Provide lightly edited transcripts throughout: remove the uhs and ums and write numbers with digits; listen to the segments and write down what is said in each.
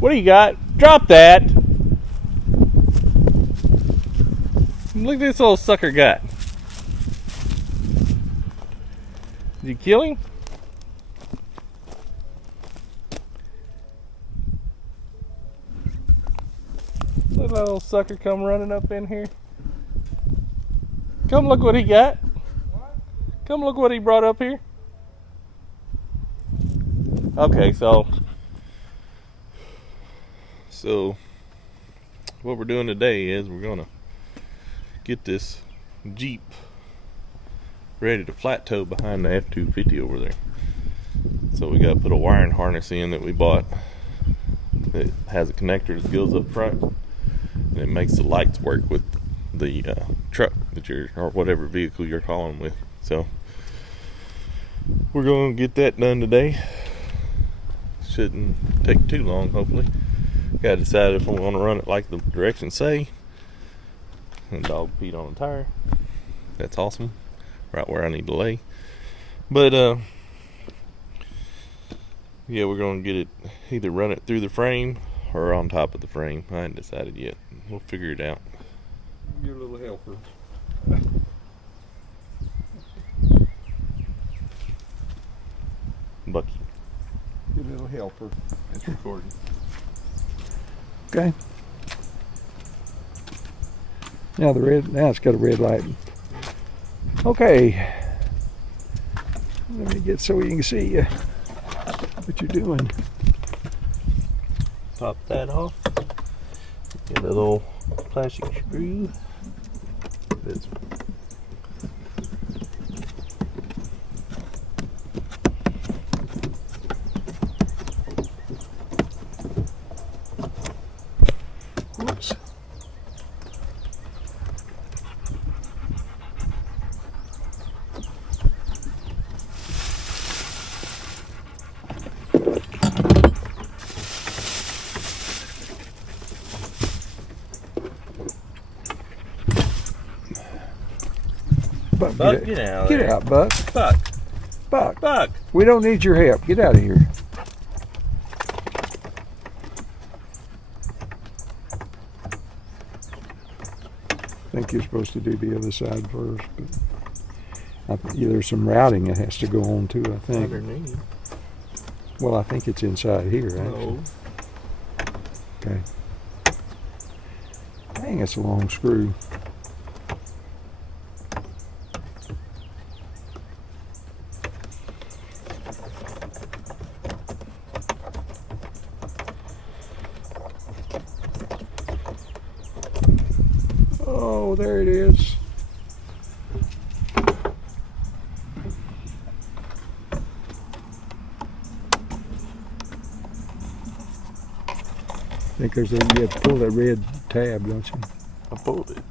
What do you got? Drop that! Look at this little sucker got. Did you kill him? Let that little sucker come running up in here. Come look what he got. Come look what he brought up here. Okay, so what we're doing today is we're gonna get this Jeep ready to flat tow behind the F-250 over there. So we got to put a wiring harness in that we bought that has a connector that goes up front, and it makes the lights work with the truck that you're, or whatever vehicle you're calling with. So we're going to get that done today. Shouldn't take too long, hopefully. Got to decide if I'm going to run it like the directions say. And dog peed on the tire. That's awesome. Right where I need to lay. But yeah, we're going to get it, either run it through the frame or on top of the frame. I ain't decided yet. We'll figure it out. You're a little helper. Bucky. You're a little helper. That's recording. Okay. Now it's got a red light. Okay. Let me get so you can see what you're doing. Pop that off. Get a little plastic screw. This. Whoops. Buck, get out of there. Get out, Buck. Buck. Buck. We don't need your help. Get out of here. I think you're supposed to do the other side first, but there's some routing that has to go on too, I think. Underneath. Well, I think it's inside here, actually. No. Okay. Dang, it's a long screw. Oh, there it is. I think there's you have to pull that red tab, don't you? I pulled it.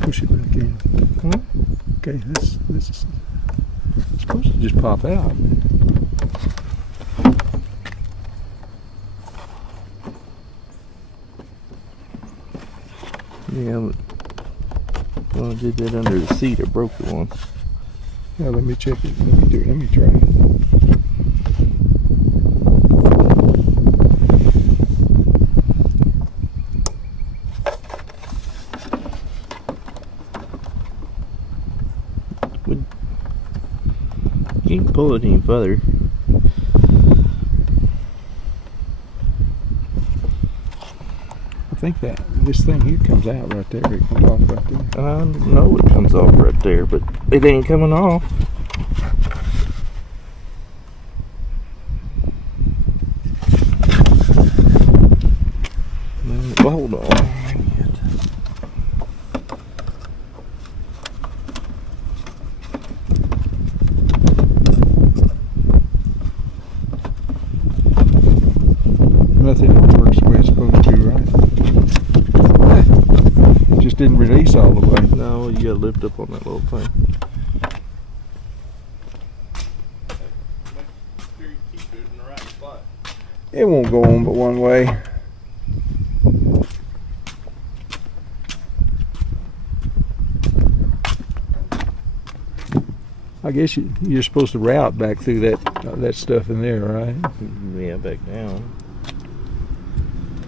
Push it back in. Okay, this is supposed to just pop out. Yeah, but when I did that under the seat, I broke the one. Yeah, let me check it. Let me do it. Let me try it. You can pull it any further. I think that this thing here comes out right there. It comes off right there. I know it comes off right there, but it ain't coming off. Well, hold on. Nothing works the way it's supposed to, right? Just didn't release piece all the way. No, you gotta lift up on that little thing. Make sure you keep it in the right spot. It won't go on but one way. I guess you're supposed to route back through that stuff in there, right? Yeah, back down.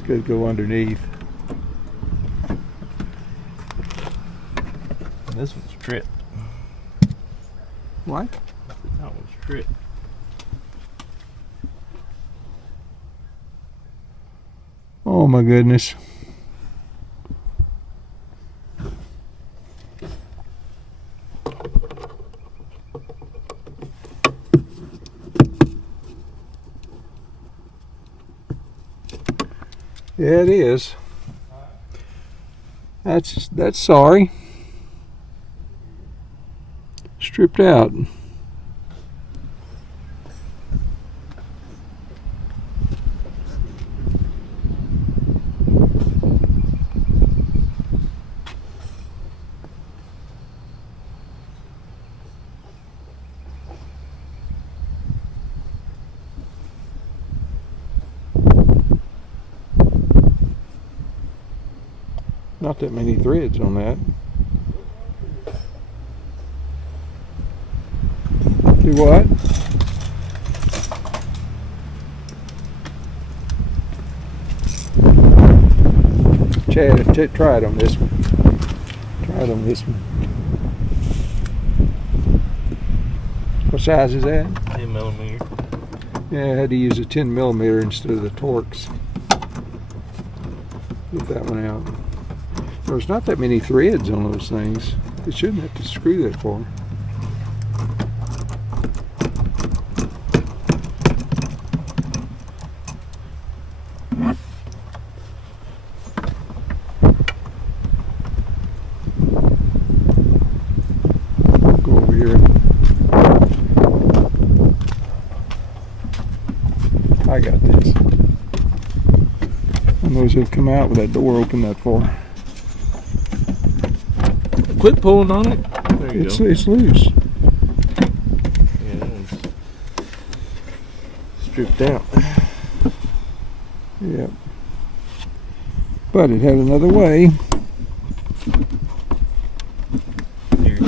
Could go underneath. This one's tripped. What? That one's tripped. Oh my goodness. Yeah, it is. That's sorry. Stripped out. Not that many threads on that. Do what? Chad, try it on this one. Try it on this one. What size is that? 10mm. Yeah, I had to use a 10mm instead of the Torx. Get that one out. There's not that many threads on those things. It shouldn't have to screw that far. Go over here. I got this. And those have come out with that door open that far. Quit pulling on it. There you go. It's loose. Yeah, that one's stripped out. Yeah. But it had another way. Here.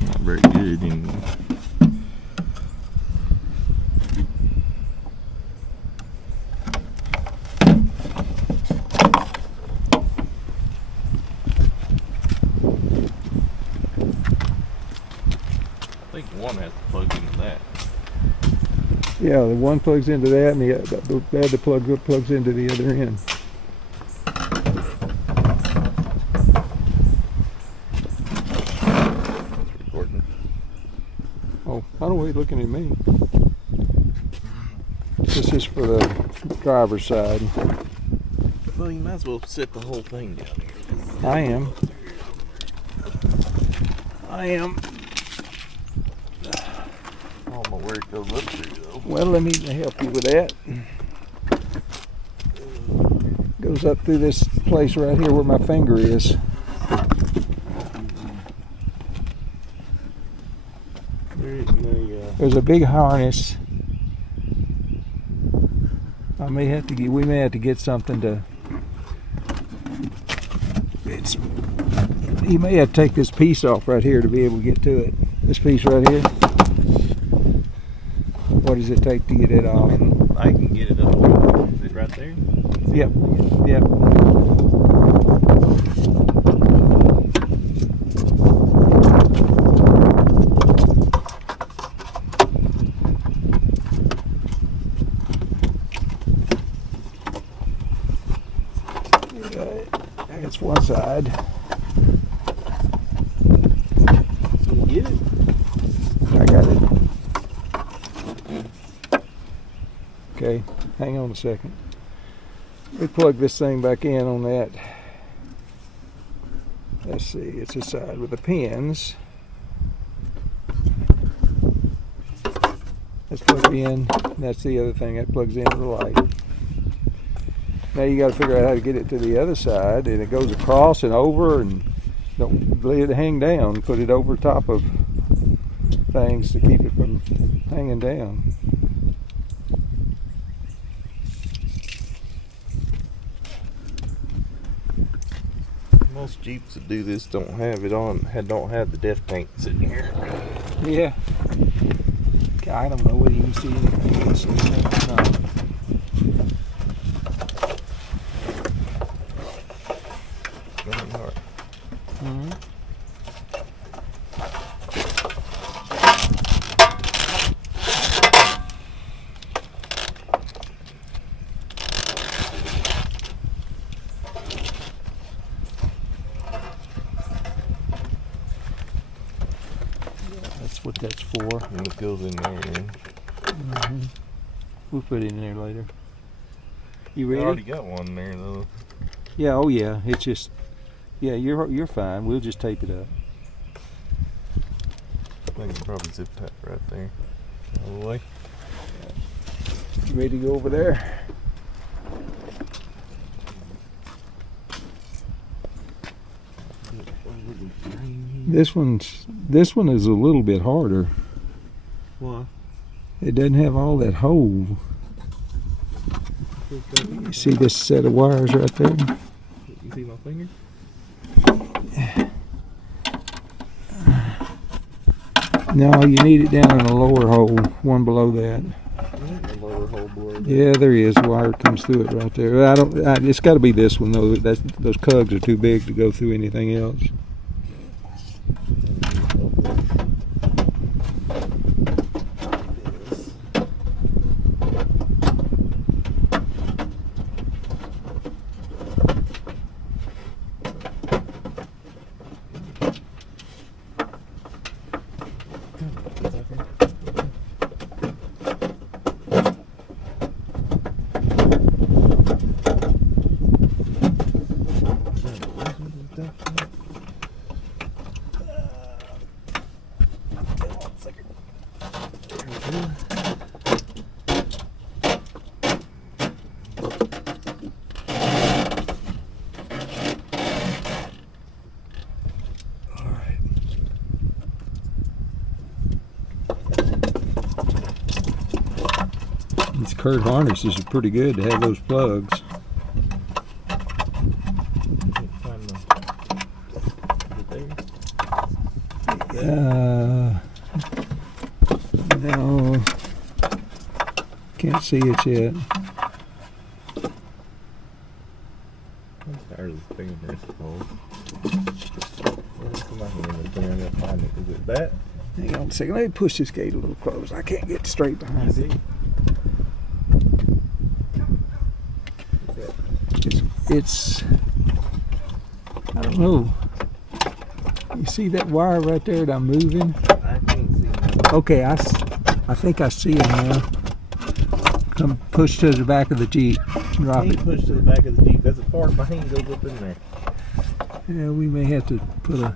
Not very good anymore. I think one has to plug into that. Yeah, the one plugs into that, and the other plugs into the other end. It's recording. Oh, I don't wait looking at me. This is for the driver's side. Well, you might as well set the whole thing down here. I am. I am. I don't know where it goes up to though. Well, let me help you with that. Goes up through this place right here where my finger is. There's a big harness. We may have to get something to. You may have to take this piece off right here to be able to get to it. This piece right here. What does it take to get it off? I can get it up. Is it right there? Yep. Yep. That's one side. So get it. I got it. Okay, hang on a second. We plug this thing back in on that. Let's see, it's the side with the pins. That's plugged in. That's the other thing that plugs into the light. Now you got to figure out how to get it to the other side, and it goes across and over, and don't let it hang down. Put it over top of things to keep it from hanging down. Most Jeeps that do this don't have it on. Don't have the def tank sitting here. Yeah. I don't know whether you can see anything else. No. Mm-hmm. That's what that's for. And it goes in there. Mm-hmm. We'll put it in there later. You I ready? already got one there though. Yeah. Oh yeah. It's just. Yeah. You're fine. We'll just tape it up. I can probably zip tie right there. All the way. You ready to go over there? This one is a little bit harder. Why? It doesn't have all that hole. You see this set of wires right there? You see my finger? No, you need it down in a lower hole, one below that. The lower hole below. Yeah, there is. Wire comes through it right there. It's got to be this one though. Those cogs are too big to go through anything else. These Kurt harnesses are pretty good to have those plugs. No, can't see it yet. I'm tired of this thing in there, Is it that? Hang on a second. Let me push this gate a little close. I can't get straight behind it. It's I don't know. You see that wire right there that I'm moving? I can't see that. Okay, I think I see it now. Come push to the back of the Jeep. Drop He it. pushed to the back of the Jeep. That's as far as my hand goes up in there. Yeah, we may have to put a.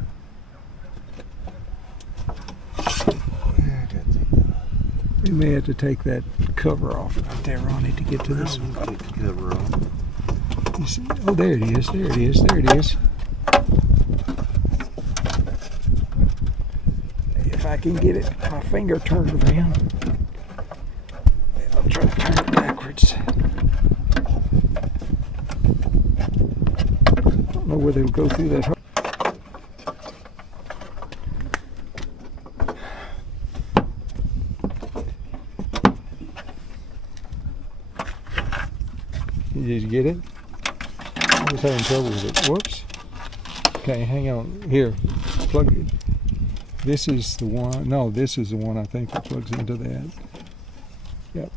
We may have to take that cover off right there on it to get to this one. Take the cover off. You see? Oh, there it is. There it is. There it is. If I can get it, my finger turned around. I'll try to turn it backwards. I don't know whether it'll go through that hole. Did you get it? I was having trouble with it. Whoops. Okay, hang on. Here, plug it. This is the one. No, this is the one I think that plugs into that. Yep.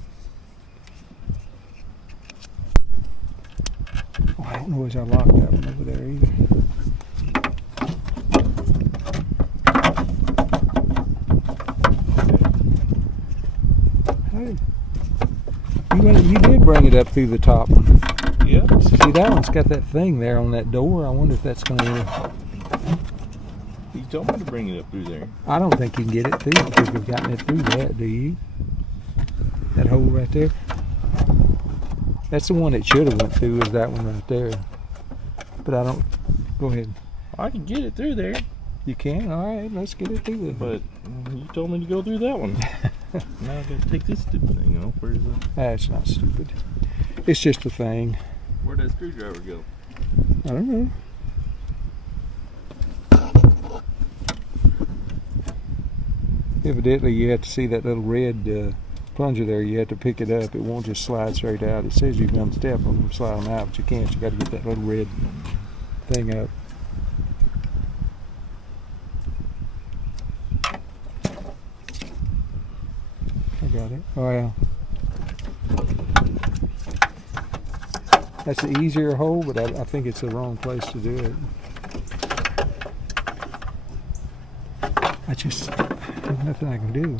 Oh, I don't know as I locked that one over there either. Hey. You did bring it up through the top. Yep. See, that one's got that thing there on that door. I wonder if that's going to... You told me to bring it up through there. I don't think you can get it through because we've gotten it through that, do you? That hole right there? That's the one that should have went through, is that one right there. But I don't, go ahead. I can get it through there, You can? All right, let's get it through there. but you told me to go through that one. Now I gotta take this stupid thing off. Where's the... That's not stupid. It's just a thing. Where'd that screwdriver go? I don't know. Evidently, you have to see that little red plunger there. You have to pick it up. It won't just slide straight out. It says you can step them and slide them out, but you can't. You got to get that little red thing up. I got it. Oh, yeah. That's the easier hole, but I think it's the wrong place to do it. There's nothing I can do.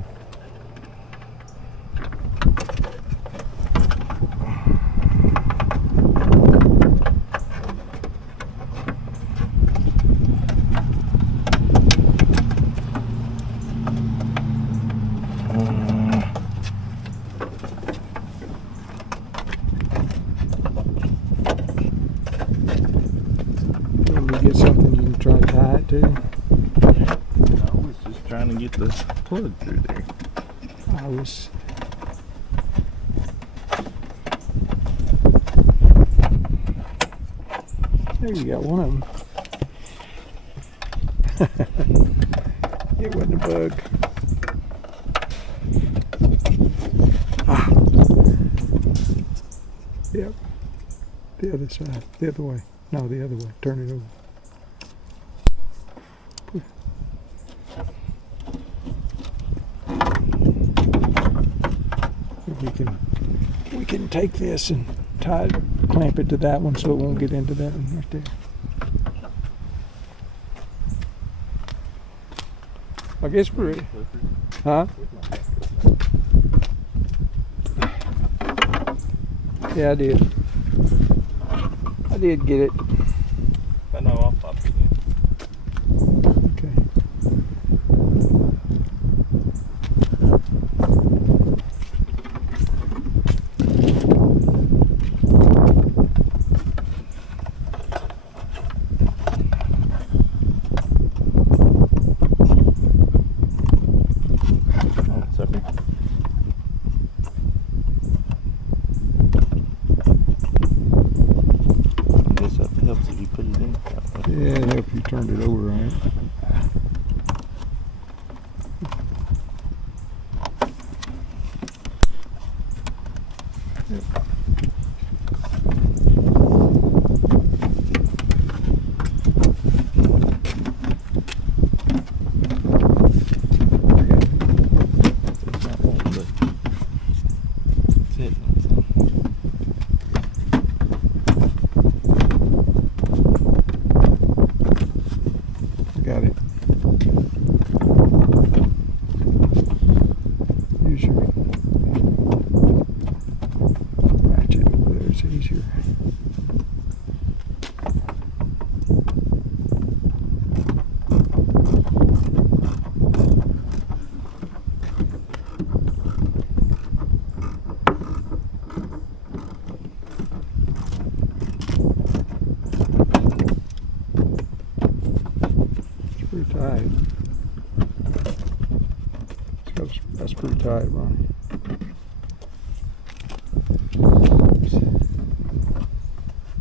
You want me to get something you can try to tie it to? I was just trying to get the plug through there. I was. There you got one of them. It wasn't a bug. Ah. Yep. The other side. The other way. No, the other way. Turn it over. We can take this and clamp it to that one so it won't get into that one right there. I guess we're ready. Huh? Yeah, I did. I did get it. I know, I'll pop it in. Okay. Helps if you put it in. Yeah, it helps you turn it over, right? Yep. Got it. Use your ratchet over there, it's easier. Pretty tight. That's pretty tight, Ronnie.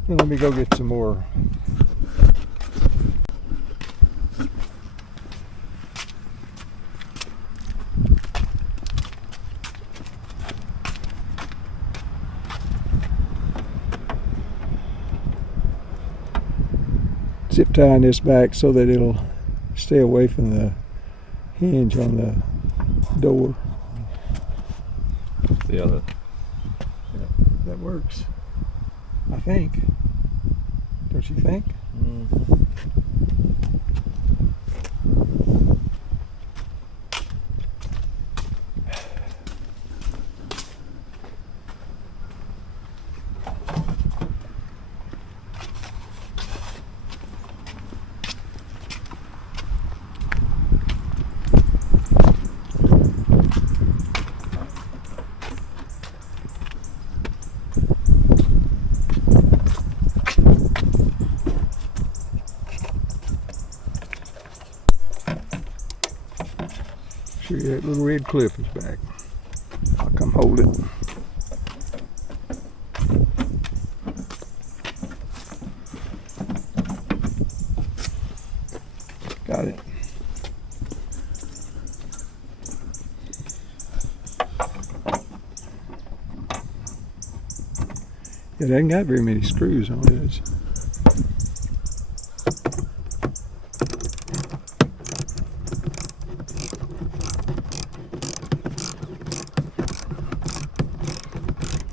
Well, let me go get some more. Zip tying this back so that it'll stay away from the hinge on the door. The other. That works, I think. Don't you think? Mm-hmm. sure that little red clip is back. I'll come hold it. Got it. It hasn't got very many screws on it.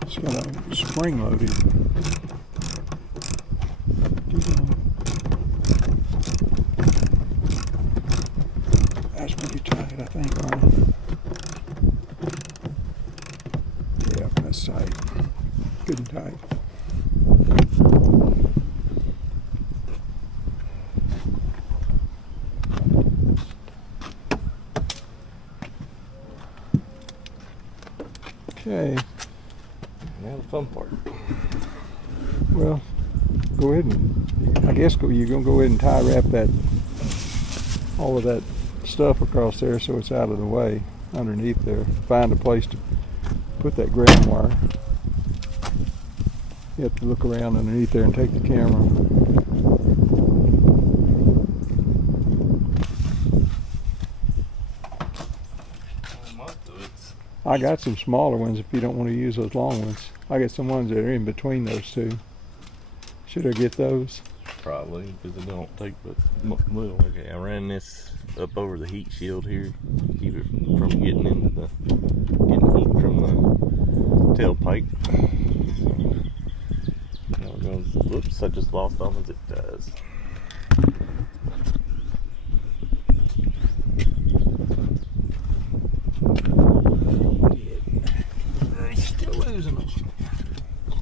It's got a spring loaded. That's pretty tight, I think, on it. Yeah, that's tight. Good and tight. Okay. Now the fun part. Well, go ahead and, I guess you're going to go ahead and tie wrap that, all of that stuff across there so it's out of the way underneath there. Find a place to put that ground wire. You have to look around underneath there and take the camera. I got some smaller ones if you don't want to use those long ones. I got some ones that are in between those two. Should I get those? Probably, because they don't take but little. Okay, I ran this up over the heat shield here, keep it from getting into the heat from the tailpipe. Now it goes. Whoops! I just lost all my zip ties. Still losing them.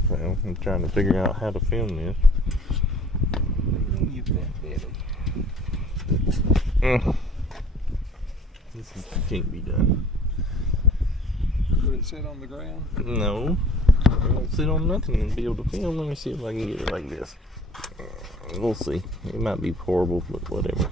Well, I'm trying to figure out how to film this. You fat belly. This can't be done. Put it sit on the ground? No, I won't sit on nothing and be able to film. Let me see if I can get it like this. We'll see. It might be horrible, but whatever.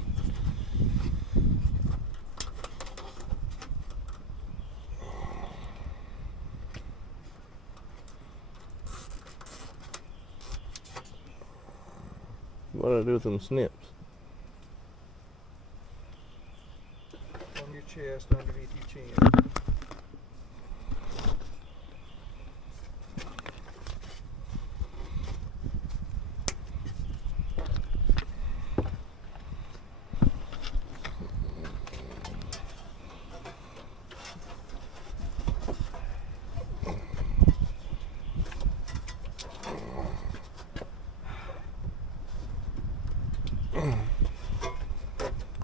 What do I do with them snips? On your chest, underneath your chin.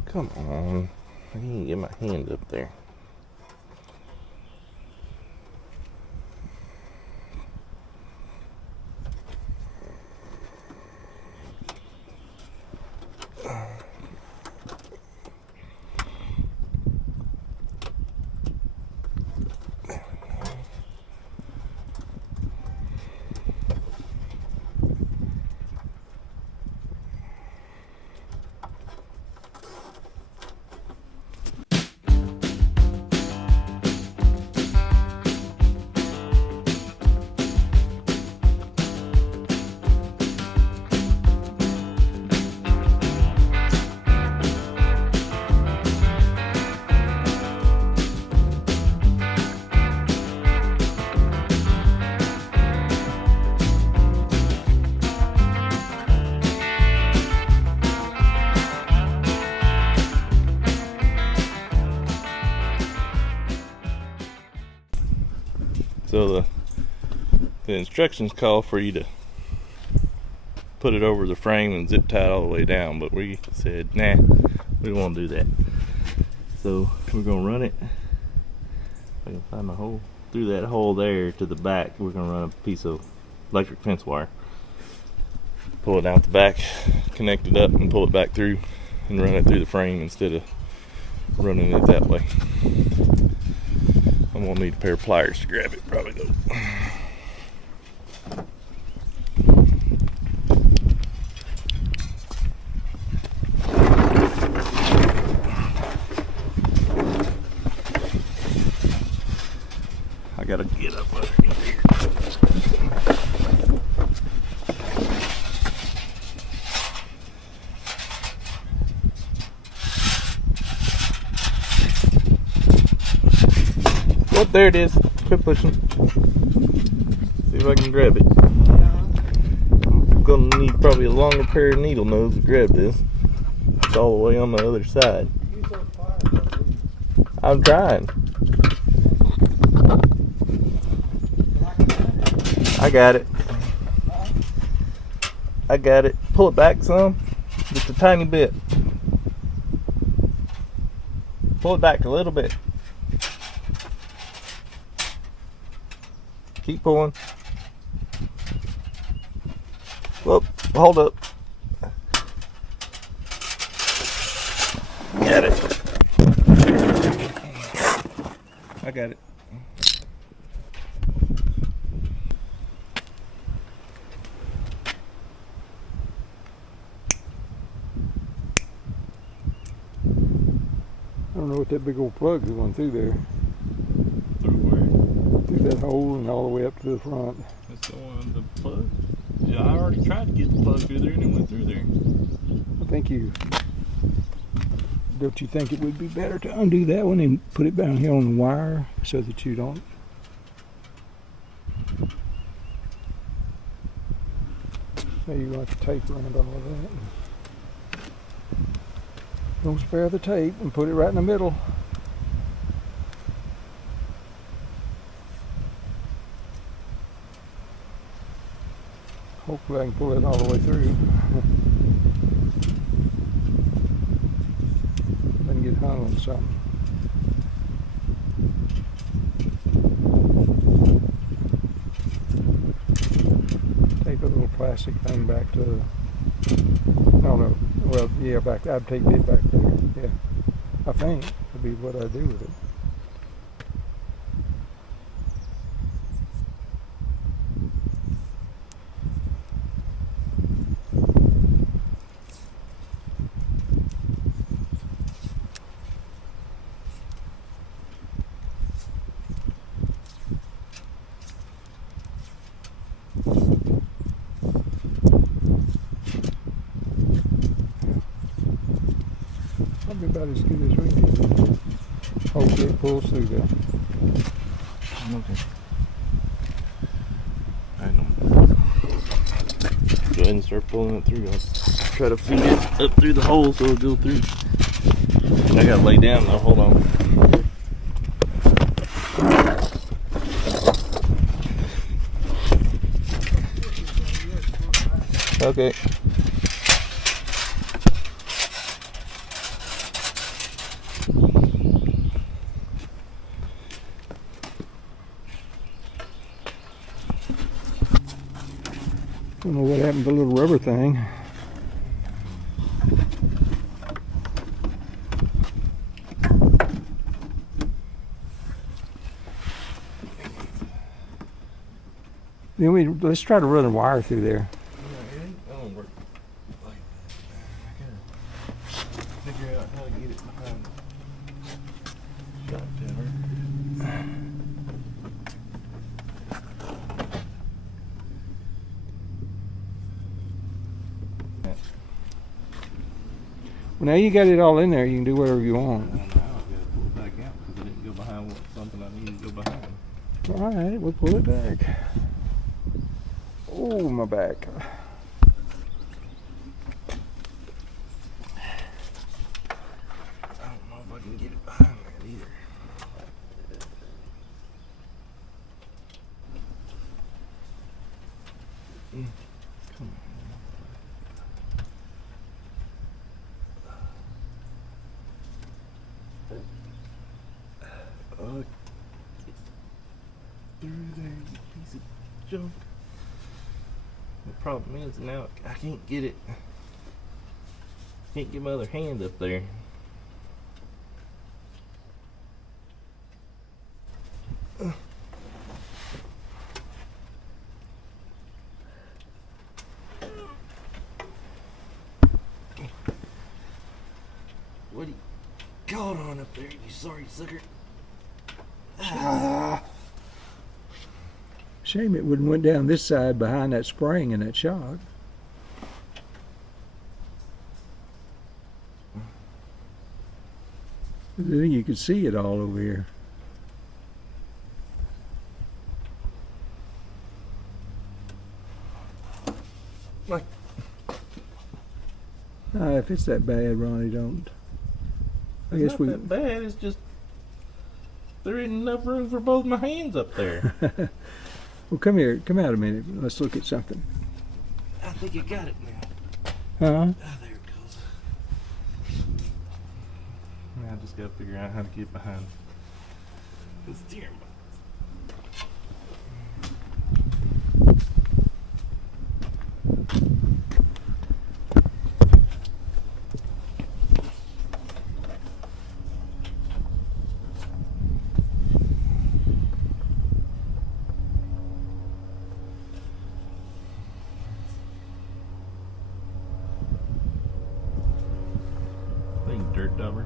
Come on. I can't get my hand up there. So the instructions call for you to put it over the frame and zip tie it all the way down, but we said, nah, we don't want to do that. So we're going to run it, if I can find my hole, through that hole there to the back. We're going to run a piece of electric fence wire. Pull it out the back, connect it up and pull it back through and run it through the frame instead of running it that way. I'm gonna need a pair of pliers to grab it, probably though. Yep, there it is. Quit pushing. See if I can grab it. I'm gonna need probably a longer pair of needle nose to grab this. It's all the way on the other side. I'm trying. I got it. I got it. Pull it back some. Just a tiny bit. Pull it back a little bit. Keep pulling. Whoop, hold up. Got it. I got it. I don't know what that big old plug is going through there. Through where? Through that hole and all the way up to the front. That's the one, the plug? Yeah, I already tried to get the plug through there and it went through there. I think you... Don't you think it would be better to undo that one and put it down here on the wire so that you don't... So you're going to have to tape around all of that. Don't spare the tape and put it right in the middle. Hopefully I can pull it all the way through. Then get hung on something. Tape a little plastic thing back to... No. Well, yeah, back. I'd take it back there. Yeah, I think would be what I do with it. Probably about as good as we can. Hopefully it pulls through there. Okay. I know. Go ahead and start pulling it through. I'll try to feed it up through the hole so it'll go through. I gotta lay down though, hold on. Okay. Don't know what happened to the little rubber thing. Then let's try to run a wire through there. That won't work like that. I gotta figure out how to get it behind the shot tower. Well, now you got it all in there. You can do whatever you want. Now I gotta pull it back out because it didn't go behind something I needed to go behind. All right, we'll pull it back. Oh, my back. I don't know if I can get it behind that either. Come on. Get through there, you piece of junk. The problem is now I can't get it. Can't get my other hand up there. What are you caught on up there, you sorry sucker? Shame it wouldn't went down this side behind that spring and that shock. Then you could see it all over here. If it's that bad, Ronnie, don't. I It's guess not we. that bad. It's just there isn't enough room for both my hands up there. Well, come here. Come out a minute. Let's look at something. I think I got it now. Huh? Ah, there it goes. Now I just gotta figure out how to get behind the steering box. Dirt dumber.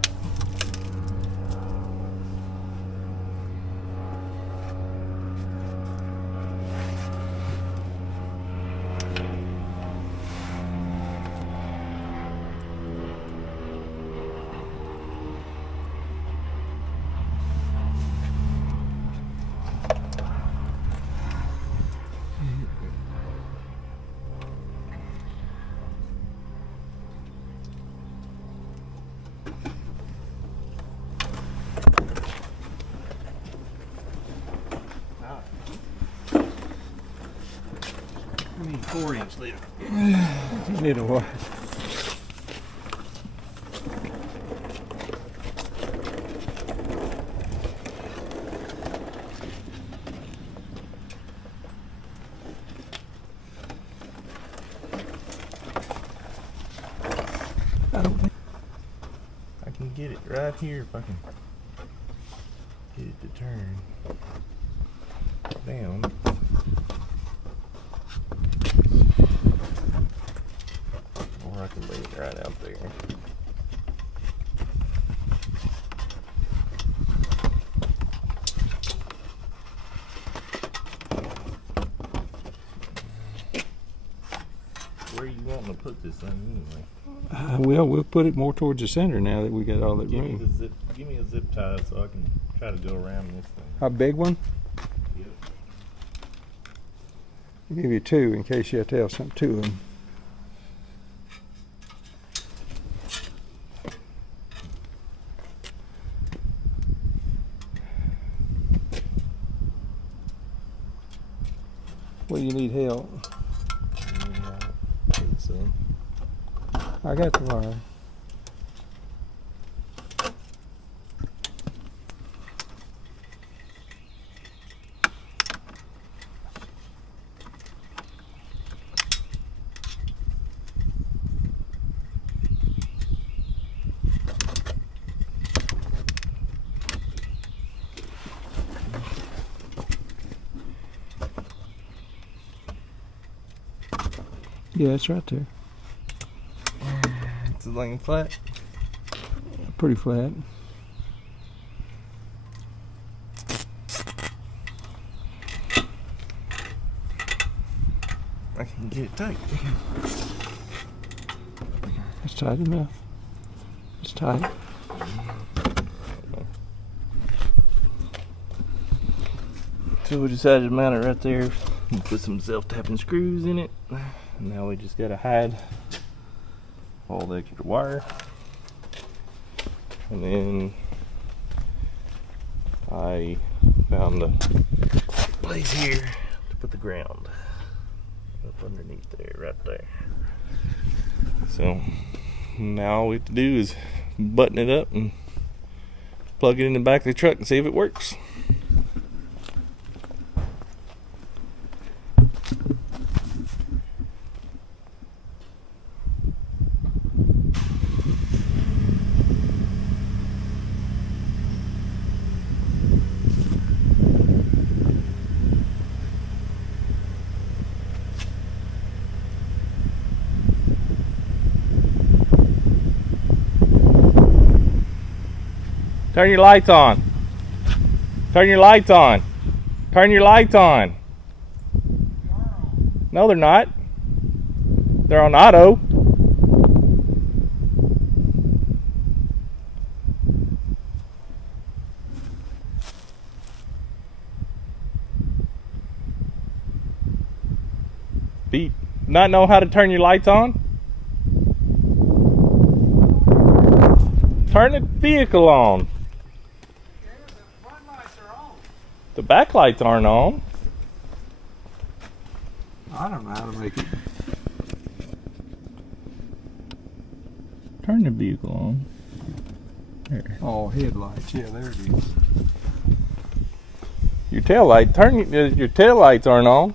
I need 4-inch leader. You need a what? I don't think. I can get it right here if I can get it to turn down. Or I can lay it right out there. Where are you wanting to put this thing anyway? Well, we'll put it more towards the center now that we got all that Give me room. give me a zip tie so I can try to go around this thing. A big one? Yep. I'll give you two in case you have to have something to them. Well, you need help. I think so. I got the wire. Yeah, it's right there. It's laying flat. Pretty flat. I can get it tight. It's tight enough. It's tight. So we decided to mount it right there. Put some self-tapping screws in it. Now we just gotta hide all the extra wire. And then I found the place here to put the ground up underneath there, right there. So now all we have to do is button it up and plug it in the back of the truck and see if it works. Turn your lights on. Turn your lights on. Turn your lights on. No, they're not. They're on auto. Pete, not know how to turn your lights on? Turn the vehicle on. The back lights aren't on. I don't know how to make it. Turn the vehicle on. There. Oh, headlights. Yeah, there it is. Your tail light. Your tail lights aren't on.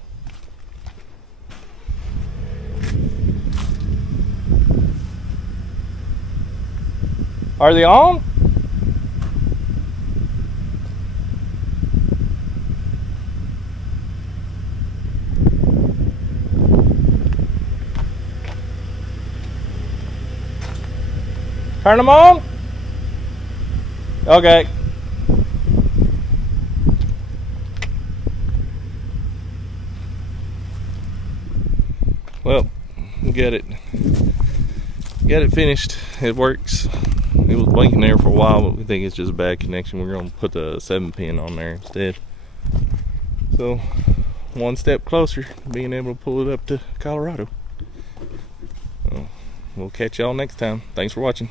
Are they on? Turn them on? Okay. Well, get it finished. It works. It was blinking there for a while, but we think it's just a bad connection. We're going to put the 7-pin on there instead. So, one step closer to being able to pull it up to Colorado. We'll catch y'all next time. Thanks for watching.